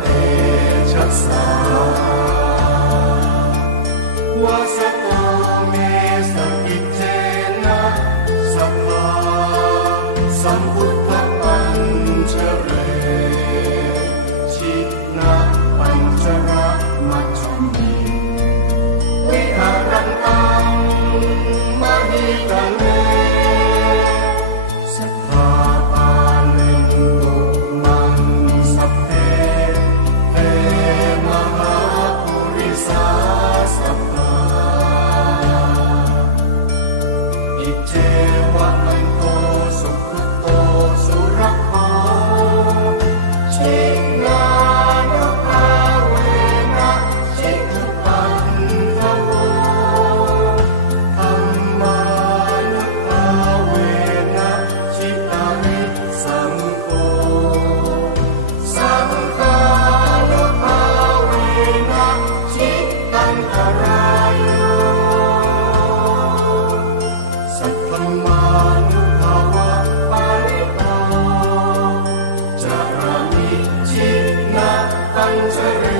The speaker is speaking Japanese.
ペチャサ unto.